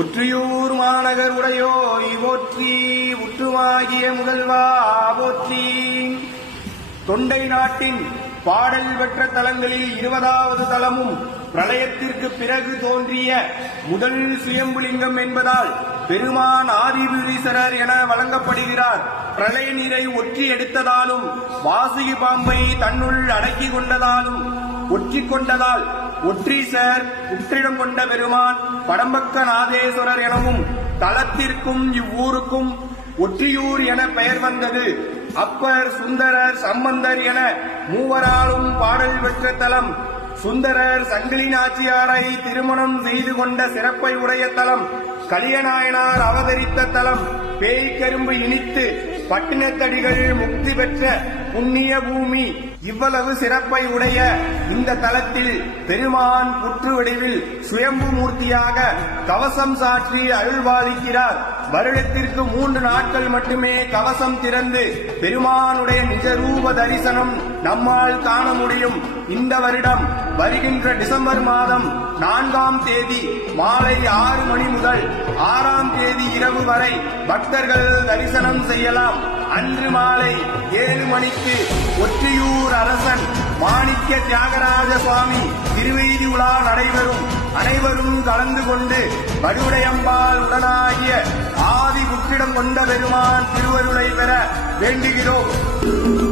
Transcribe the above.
உற்றியூர் மாநகர் உடையோ இவோற்றி உற்றுமாகிய முதல்வா போற்றி தொண்டை நாட்டின் பாடல் பெற்ற தலங்களில் இருபதாவது தலமும் பிரளயத்திற்கு பிறகு தோன்றிய முதல் சுயம்புலிங்கம் என்பதால் பெருமான் ஆதிபுரீஸ்வரர் என வழங்கப்படுகிறார் பிரளய நீரை ஒற்றி எடுத்ததாலும் வாசுகி பாம்பை தன்னுள் அடக்கி கொண்டதாலும் ஒற்றி கொண்டதால் ஒற்றி சேர் உற்றிடம் கொண்ட பெருமான் படம்பக்க நாதேஸ்வரர் எனவும் தலத்திற்கும் இவ்வூருக்கும் ஒற்றியூர் என பெயர் வந்தது அப்பர் சுந்தரர் சம்பந்தர் என மூவராலும் பாடல் பெற்ற தலம் சுந்தரர் சங்கிலி நாச்சியாரை திருமணம் செய்து கொண்ட சிறப்பை உடைய தலம் கலியநாயனார் அவதரித்த தலம் பேய்க்கரும்பு இனித்து பட்டினத்தடிகள் முக்தி பெற்ற புண்ணிய பூமி இவ்வளவு சிறப்பை உடைய இந்த தலத்தில் பெருமான் புற்று வடிவில் சுயம்பு மூர்த்தியாக கவசம் சாற்றி அருள்வாளிக்கிறார் வருடத்திற்கு மூன்று நாட்கள் மட்டுமே கவசம் திறந்து பெருமானுடைய நிஜரூப தரிசனம் நம்மால் காண முடியும் இந்த வருடம் வருகின்ற டிசம்பர் மாதம் நான்காம் தேதி மாலை ஆறு மணி முதல் ஆறாம் தேதி இரவு வரை பக்தர்கள் தரிசனம் செய்யலாம் அன்று மாலை ஏழு மணிக்கு ஒற்றியூர் அரசன் மாணிக்க தியாகராஜ சுவாமி திருவெய்தி உலா நடைபெறும் அனைவரும் கலந்து கொண்டு வடுவுடையம்பால் உடனாகிய ஆதி முற்றிடம் கொண்ட பெருமான் திருவருளை பெற வேண்டுகிறோம்